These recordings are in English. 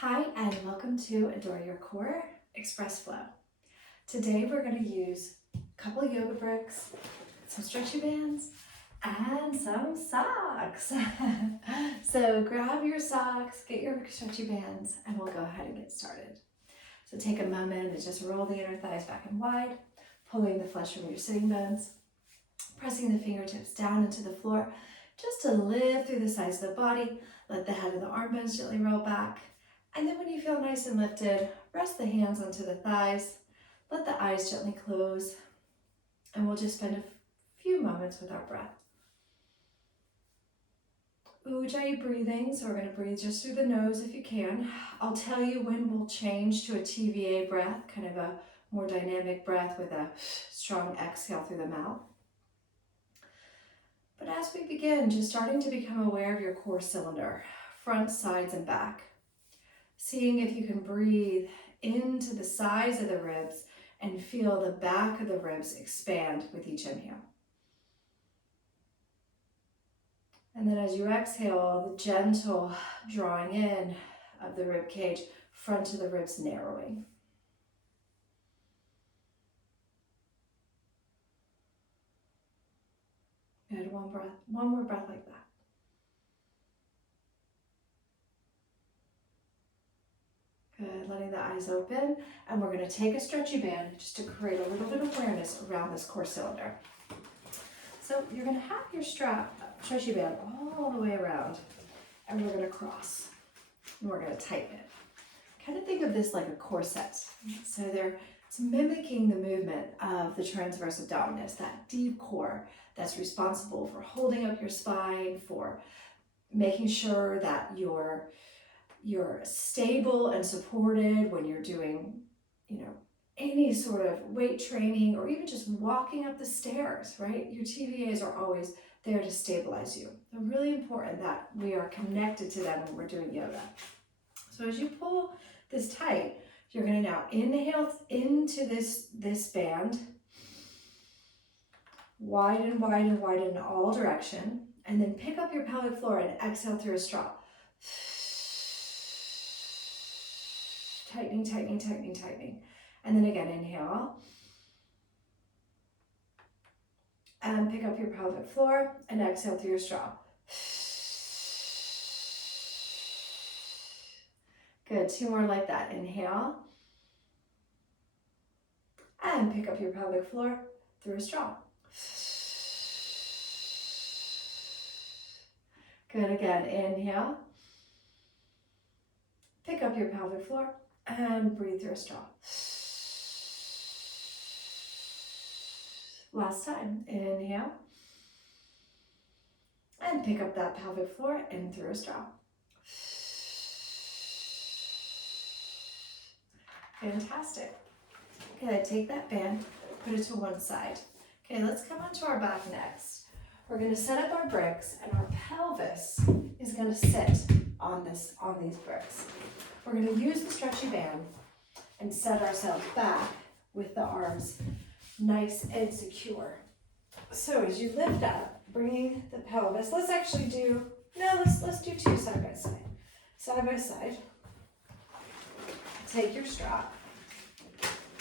Hi, and welcome to Adore Your Core Express Flow. Today we're going to use a couple yoga bricks, some stretchy bands, and some socks. So grab your socks, get your stretchy bands, and we'll go ahead and get started. So take a moment and just roll the inner thighs back and wide, pulling the flesh from your sitting bones, pressing the fingertips down into the floor just to lift through the sides of the body. Let the head of the arm bones gently roll back. And then when you feel nice and lifted, rest the hands onto the thighs, let the eyes gently close, and we'll just spend a few moments with our breath. Ujjayi breathing, so we're going to breathe just through the nose if you can. I'll tell you when we'll change to a TVA breath, kind of a more dynamic breath with a strong exhale through the mouth. But as we begin, just starting to become aware of your core cylinder, front, sides, and back. Seeing if you can breathe into the sides of the ribs and feel the back of the ribs expand with each inhale. And then as you exhale, the gentle drawing in of the rib cage, front of the ribs narrowing. Good, one more breath like that. Good, letting the eyes open, and we're going to take a stretchy band just to create a little bit of awareness around this core cylinder. So you're going to have your stretchy band all the way around, and we're going to cross, and we're going to tighten it. Kind of think of this like a corset. So it's mimicking the movement of the transverse abdominis, that deep core that's responsible for holding up your spine, for making sure that you're stable and supported when you're doing, any sort of weight training or even just walking up the stairs, right? Your TVAs are always there to stabilize you. So really important that we are connected to them when we're doing yoga. So as you pull this tight, you're going to now inhale into this band, widen, widen, widen in all direction, and then pick up your pelvic floor and exhale through a straw. Tightening, tightening, tightening, tightening. And then again, inhale. And pick up your pelvic floor and exhale through your straw. Good, two more like that. Inhale. And pick up your pelvic floor through a straw. Good, again, inhale. Pick up your pelvic floor and breathe through a straw. Last time, inhale. And pick up that pelvic floor in through a straw. Fantastic. Okay, take that band, put it to one side. Okay, let's come onto our back next. We're going to set up our bricks, and our pelvis is going to sit on these bricks. We're going to use the stretchy band and set ourselves back with the arms nice and secure. So as you lift up, bringing the pelvis, let's do two side by side. Side by side. Take your strap,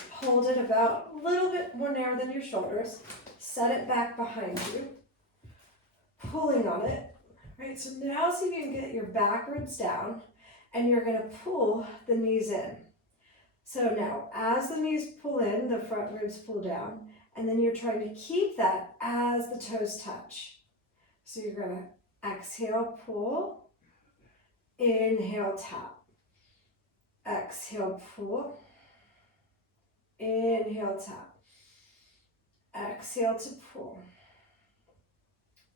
hold it about a little bit more narrow than your shoulders, set it back behind you, pulling on it, right? So now see if you can get your back ribs down, and you're going to pull the knees in. So now as the knees pull in, the front ribs pull down, and then you're trying to keep that as the toes touch. So you're going to exhale, pull, inhale, tap. Exhale, pull, inhale, tap. Exhale to pull,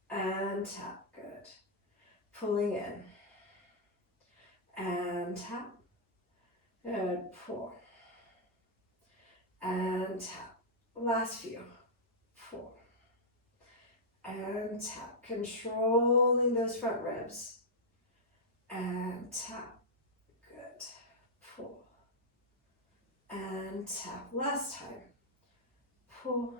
and tap, good. Pulling in, and tap, good, pull, and tap. Last few, pull, and tap. Controlling those front ribs, and tap, good, pull, and tap. Last time, pull,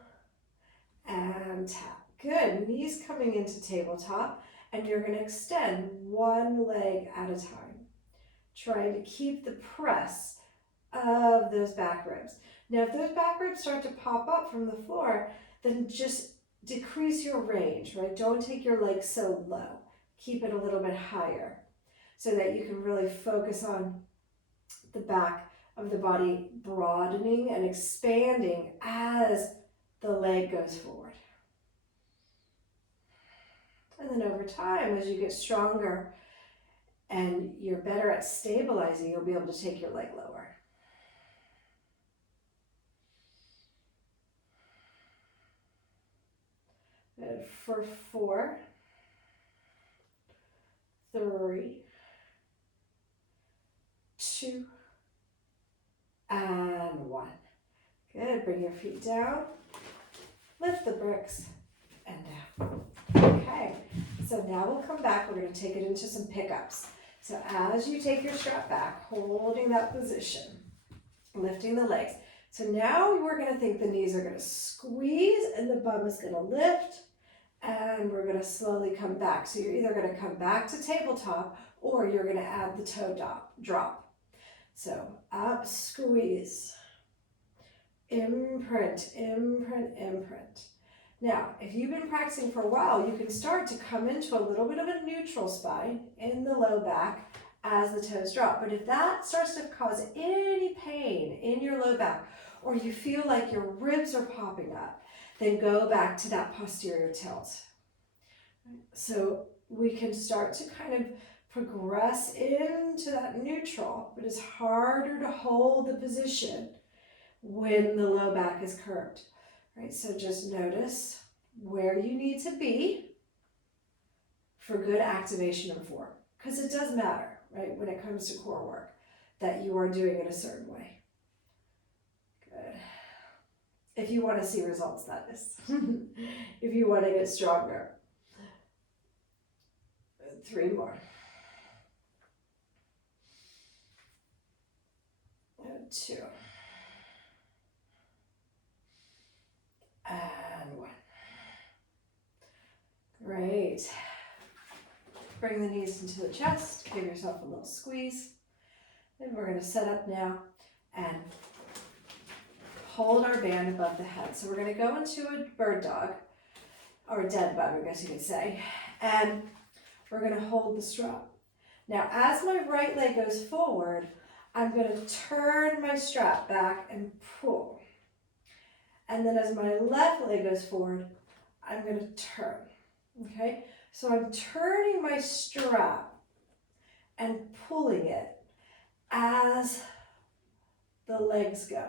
and tap. Good, knees coming into tabletop, and you're going to extend one leg at a time. trying to keep the press of those back ribs. Now, if those back ribs start to pop up from the floor, then just decrease your range, right? Don't take your legs so low. Keep it a little bit higher so that you can really focus on the back of the body broadening and expanding as the leg goes forward. And then over time, as you get stronger and you're better at stabilizing, you'll be able to take your leg lower. Good. For 4, 3, 2, and 1. Good. Bring your feet down. Lift the bricks and down. Okay. So now we'll come back. We're going to take it into some pickups. So as you take your strap back, holding that position, lifting the legs. So now we're going to think the knees are going to squeeze and the bum is going to lift, and we're going to slowly come back. So you're either going to come back to tabletop or you're going to add the toe drop. So up, squeeze, imprint, imprint, imprint. Now, if you've been practicing for a while, you can start to come into a little bit of a neutral spine in the low back as the toes drop. But if that starts to cause any pain in your low back, or you feel like your ribs are popping up, then go back to that posterior tilt. So we can start to kind of progress into that neutral, but it's harder to hold the position when the low back is curved. Right, so just notice where you need to be for good activation and form, because it does matter, right, when it comes to core work, that you are doing it a certain way. Good. If you want to see results, that is. If you want to get stronger. 3 more. 2. And 1. Great. Bring the knees into the chest. Give yourself a little squeeze. And we're going to set up now and hold our band above the head. So we're going to go into a bird dog, or a dead bug, I guess you could say. And we're going to hold the strap. Now, as my right leg goes forward, I'm going to turn my strap back and pull. And then as my left leg goes forward, I'm going to turn. Okay? So I'm turning my strap and pulling it as the legs go.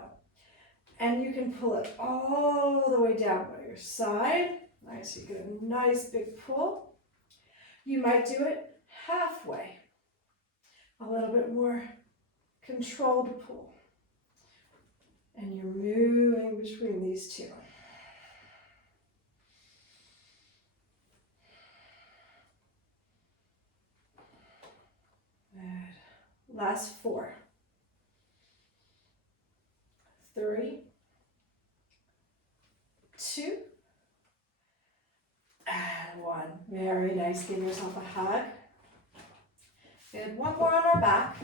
And you can pull it all the way down by your side. Nice, you get a nice big pull. You might do it halfway. A little bit more controlled pull. And you're moving between these two. Good. Last 4. 3, 2, and 1. Very nice. Give yourself a hug. Good. 1 more on our back.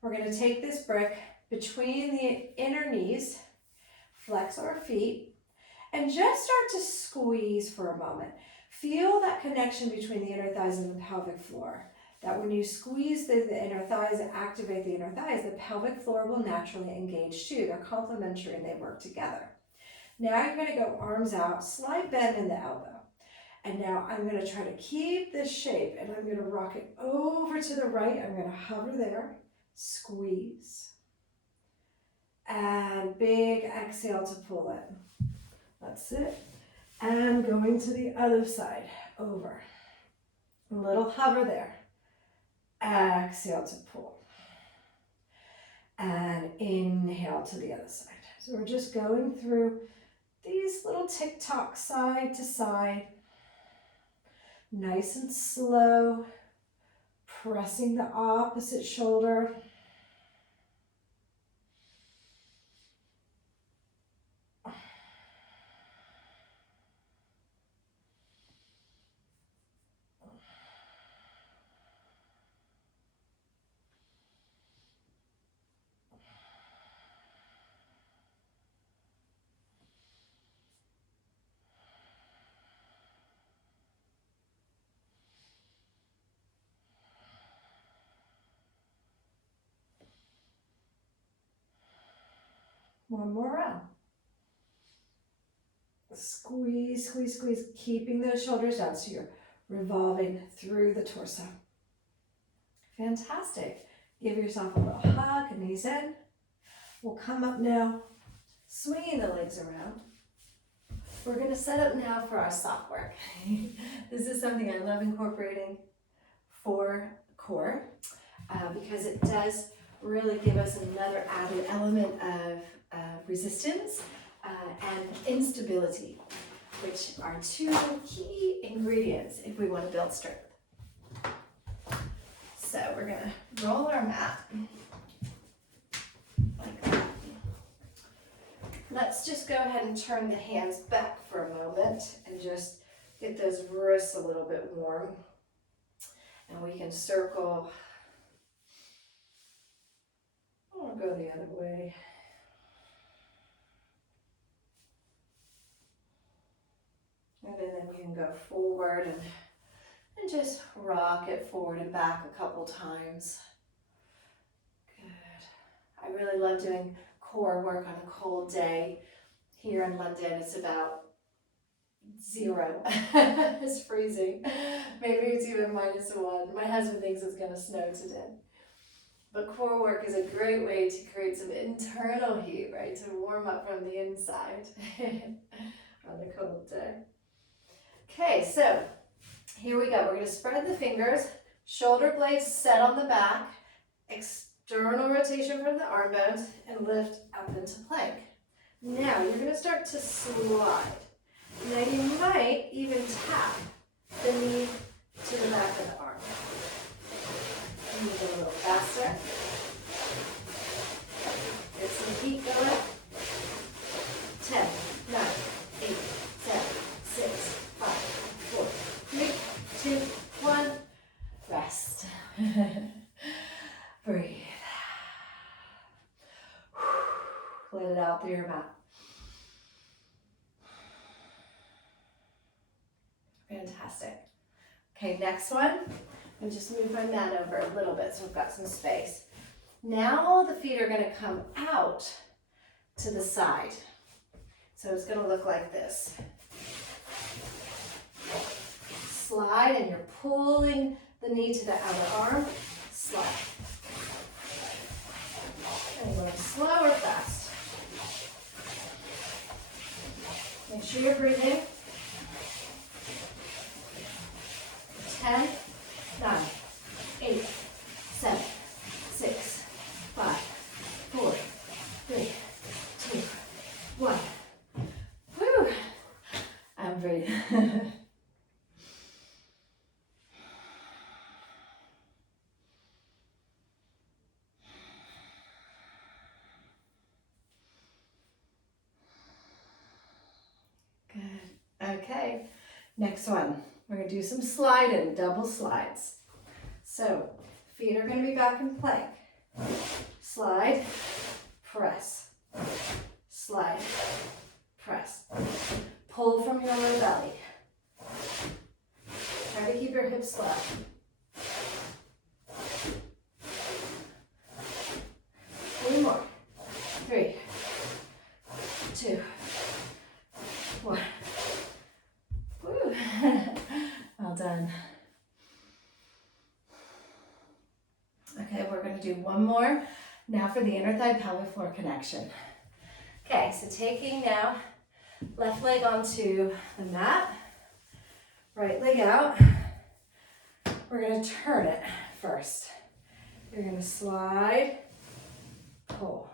We're going to take this brick between the inner knees, flex our feet, and just start to squeeze for a moment. Feel that connection between the inner thighs and the pelvic floor. That when you squeeze the inner thighs and activate the inner thighs, the pelvic floor will naturally engage too. They're complementary and they work together. Now you're going to go arms out, slight bend in the elbow. And now I'm going to try to keep this shape, and I'm going to rock it over to the right. I'm going to hover there, squeeze, and big exhale to pull in. That's it. And going to the other side, over. A little hover there. Exhale to pull. And inhale to the other side. So we're just going through these little tick-tock side to side. Nice and slow. Pressing the opposite shoulder. One more round. Squeeze, squeeze, squeeze, keeping those shoulders down so you're revolving through the torso. Fantastic. Give yourself a little hug, knees in. We'll come up now, swinging the legs around. We're going to set up now for our soft work. This is something I love incorporating for core because it does really give us another added element of resistance and instability, which are two key ingredients if we want to build strength. So we're going to roll our mat like that. Let's just go ahead and turn the hands back for a moment and just get those wrists a little bit warm. And we can circle or go the other way. And then we can go forward and just rock it forward and back a couple times. Good. I really love doing core work on a cold day. Here in London, it's about 0. It's freezing. Maybe it's even -1. My husband thinks it's going to snow today. But core work is a great way to create some internal heat, right? To warm up from the inside on a cold day. Okay, so here we go. We're going to spread the fingers, shoulder blades set on the back, external rotation from the arm bones, and lift up into plank. Now you're going to start to slide. Now you might even tap the knee to the back of the arm. Move a little faster. Get some heat going. 10, 9, 8, 7, 6, 5, 4, 3, 2, 1. Rest. Breathe. Let it out through your mouth. Fantastic. Okay, next one. And just move my mat over a little bit so we've got some space. Now the feet are going to come out to the side. So it's going to look like this. Slide, and you're pulling the knee to the outer arm. Slide. And going slow or fast. Make sure you're breathing. 10, 9, 8, 7, 6, 5, 4, 3, 2, 1. Woo! I'm breathing. Good. Okay. Next one. We're going to do some sliding, double slides. So, feet are going to be back in plank. Slide, press. Slide, press. Pull from your lower belly. Try to keep your hips flat. One more. 3, 2, 1. Woo! Well done. Okay, we're going to do one more now for the inner thigh pelvic floor connection. Okay, so taking now left leg onto the mat, right leg out. We're going to turn it first. You're going to slide, pull,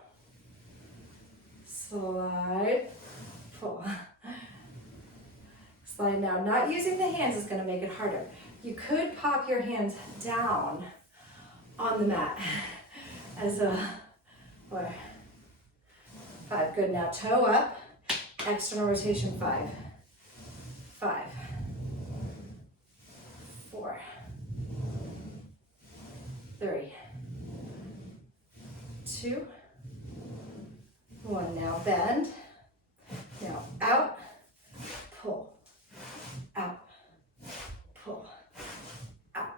slide, pull. Slide now. Not using the hands is going to make it harder. You could pop your hands down on the mat as a 4, 5. Good. Now toe up, external rotation 5, 5, 4, 3, 2, 1. Now bend. Now out, pull. Out, pull, out,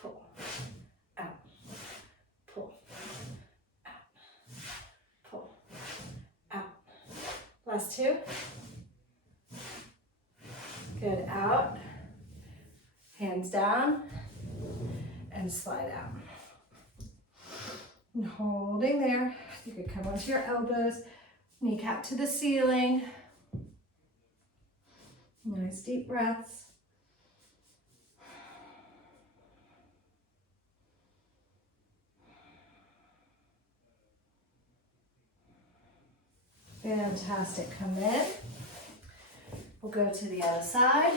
pull, out, pull, out, pull, Last two. Good, out. Hands down and slide out. And holding there. You could come onto your elbows, kneecap to the ceiling. Nice deep breaths. Fantastic. Come in. We'll go to the other side.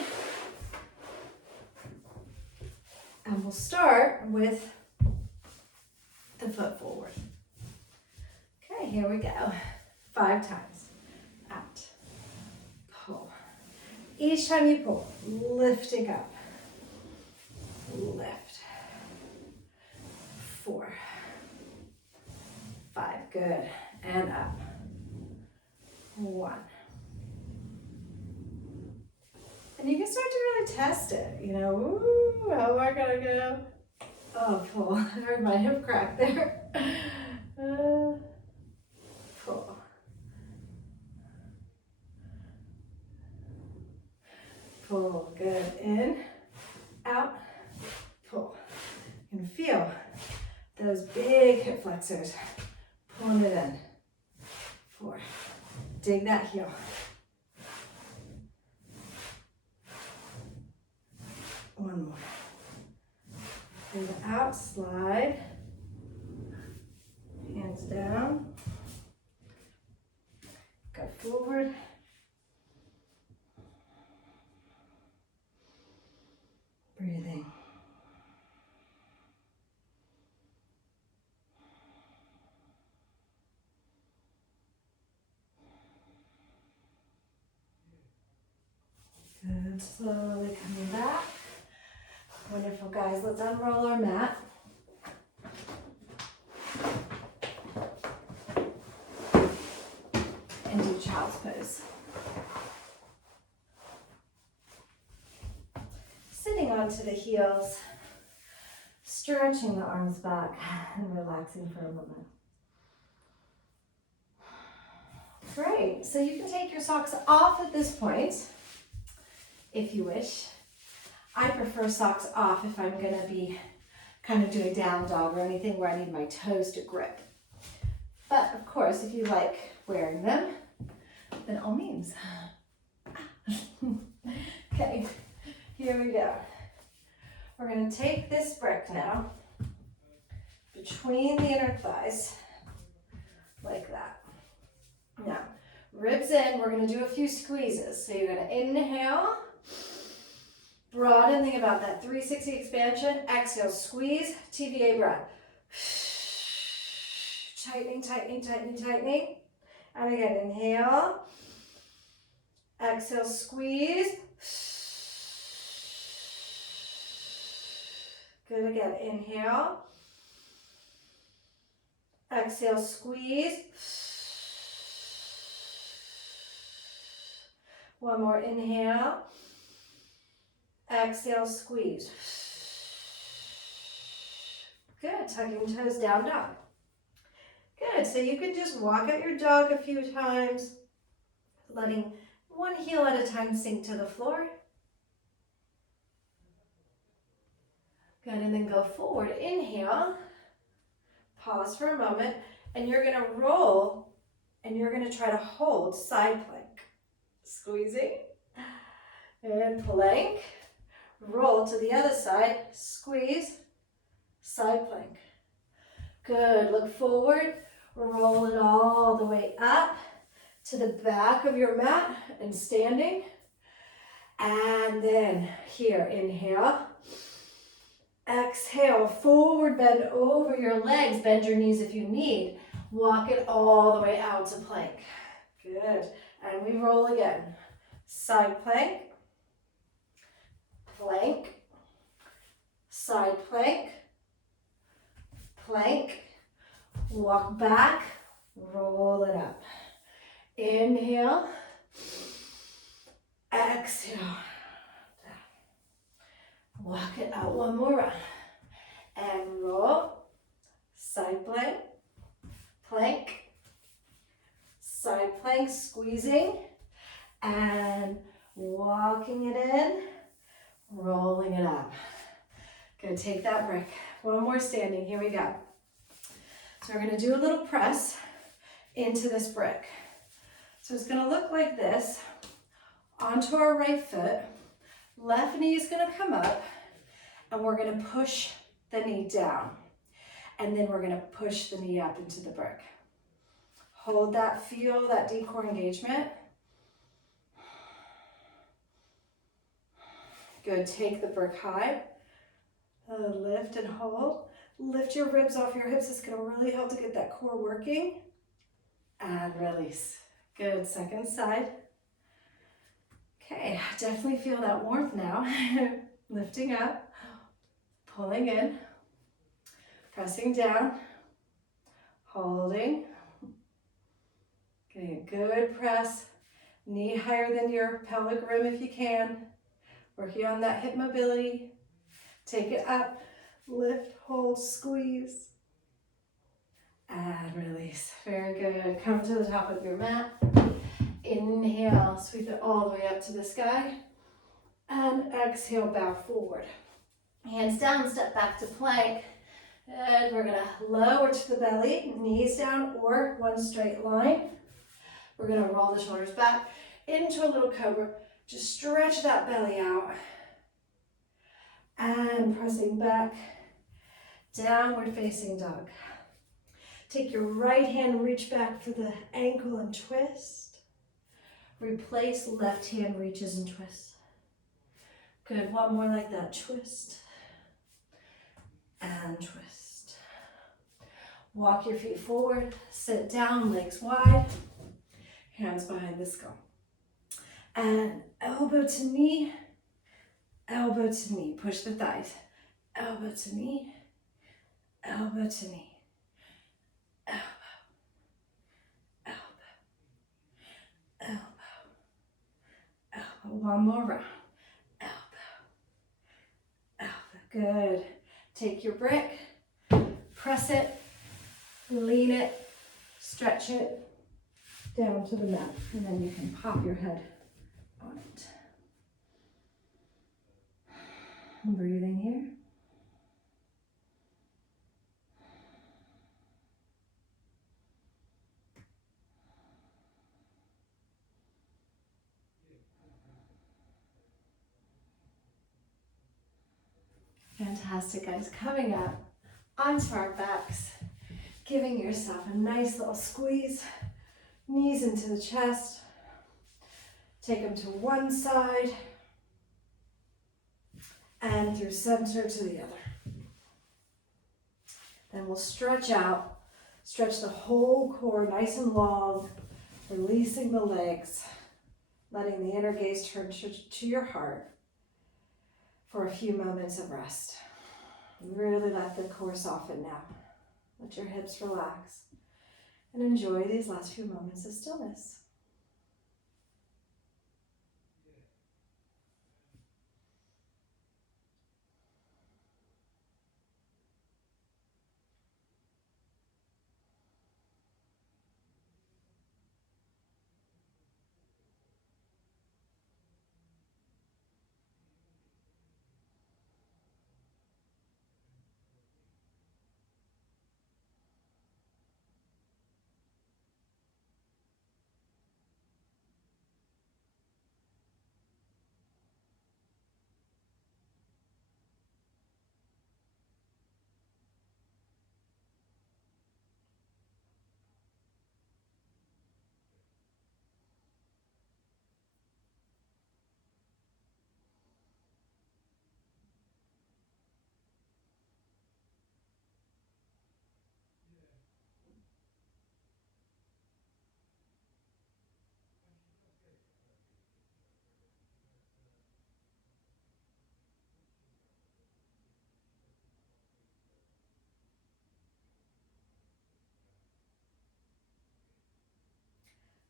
And we'll start with the foot forward. Okay, here we go. 5 times. Out. Pull. Each time you pull, lifting up. Lift. 4. 5. Good. And up. 1. And you can start to really test it. You know, ooh, how am I gonna go? Oh, pull. I heard my hip crack there. Pull. Pull. Good. In. Out. Pull. You can feel those big hip flexors pulling it in. 4. Dig that heel. 1 more. Breathe out, slide. Hands down. Go forward. Breathing. Good, slowly coming back. Wonderful, guys. Let's unroll our mat. And do child's pose. Sitting onto the heels, stretching the arms back and relaxing for a moment. Great, so you can take your socks off at this point, if you wish. I prefer socks off if I'm gonna be kind of doing down dog or anything where I need my toes to grip. But of course, if you like wearing them, then all means. Okay, here we go. We're gonna take this brick now between the inner thighs, like that. Now, ribs in, we're gonna do a few squeezes. So you're gonna inhale, broaden, think about that 360 expansion. Exhale, squeeze, TVA breath. Tightening, tightening, tightening, tightening. And again, inhale. Exhale, squeeze. Good, again, inhale. Exhale, squeeze. One more, inhale. Exhale, squeeze. Good, tucking toes down, dog. Good, so you can just walk out your dog a few times, letting one heel at a time sink to the floor. Good, and then go forward, inhale, pause for a moment, and you're gonna roll, and you're gonna try to hold side plank. Squeezing, and plank. Roll to the other side, squeeze, side plank. Good, look forward, roll it all the way up to the back of your mat and standing. And then here, inhale. Exhale, forward bend over your legs, bend your knees if you need. Walk it all the way out to plank. Good, and we roll again. Side plank. Plank, side plank, plank, walk back, roll it up. Inhale, exhale, walk it out one more round. And roll, side plank, plank, Side plank, squeezing and walking it in, rolling it up. Good, take that brick. One more standing, here we go. So we're gonna do a little press into this brick. So it's gonna look like this, onto our right foot, left knee is gonna come up, and we're gonna push the knee down. And then we're gonna push the knee up into the brick. Hold that, feel that deep core engagement. Good, take the brick high. Lift and hold. Lift your ribs off your hips. It's gonna really help to get that core working. And release. Good, second side. Okay, definitely feel that warmth now. Lifting up, pulling in, pressing down, holding. Okay, good press. Knee higher than your pelvic rim if you can. Working on that hip mobility. Take it up, lift, hold, squeeze, and release. Very good. Come to the top of your mat. Inhale, sweep it all the way up to the sky. And exhale, bow forward. Hands down, step back to plank. And we're gonna lower to the belly, knees down or one straight line. We're gonna roll the shoulders back into a little cobra. Just stretch that belly out. And pressing back, downward facing dog. Take your right hand, reach back for the ankle and twist. Replace left hand, reaches and twists. Good, one more like that, twist and twist. Walk your feet forward, sit down, legs wide, hands behind the skull. And elbow to knee, push the thighs. Elbow to knee, elbow to knee. Elbow, elbow, elbow, elbow. One more round. Elbow, elbow. Good. Take your brick, press it, lean it, stretch it down to the mat, and then you can pop your head on it. Breathing here. Fantastic, guys. Coming up onto our backs, giving yourself a nice little squeeze, knees into the chest. Take them to one side and through center to the other. Then we'll stretch out, stretch the whole core nice and long, releasing the legs, letting the inner gaze turn to your heart for a few moments of rest. Really let the core soften now. Let your hips relax and enjoy these last few moments of stillness.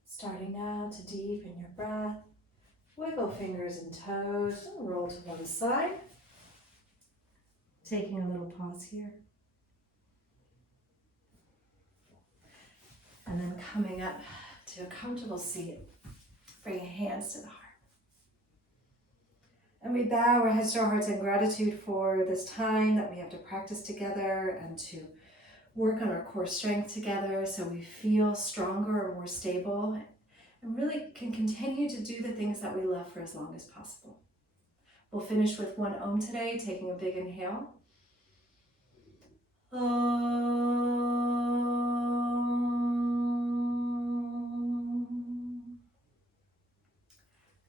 Starting now to deepen your breath. Wiggle fingers and toes and roll to one side. Taking a little pause here. And then coming up to a comfortable seat. Bringing hands to the heart. And we bow our heads to our hearts in gratitude for this time that we have to practice together and to work on our core strength together so we feel stronger or more stable and really can continue to do the things that we love for as long as possible. We'll finish with one Om today, taking a big inhale. Om.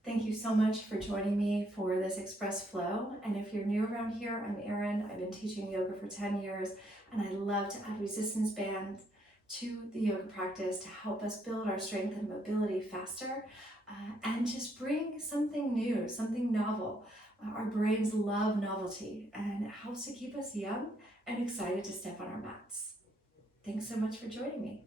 Thank you so much for joining me for this Express Flow. And if you're new around here, I'm Erin. I've been teaching yoga for 10 years, and I love to add resistance bands to the yoga practice to help us build our strength and mobility faster and just bring something new, something novel. Our brains love novelty, and it helps to keep us young and excited to step on our mats. Thanks so much for joining me.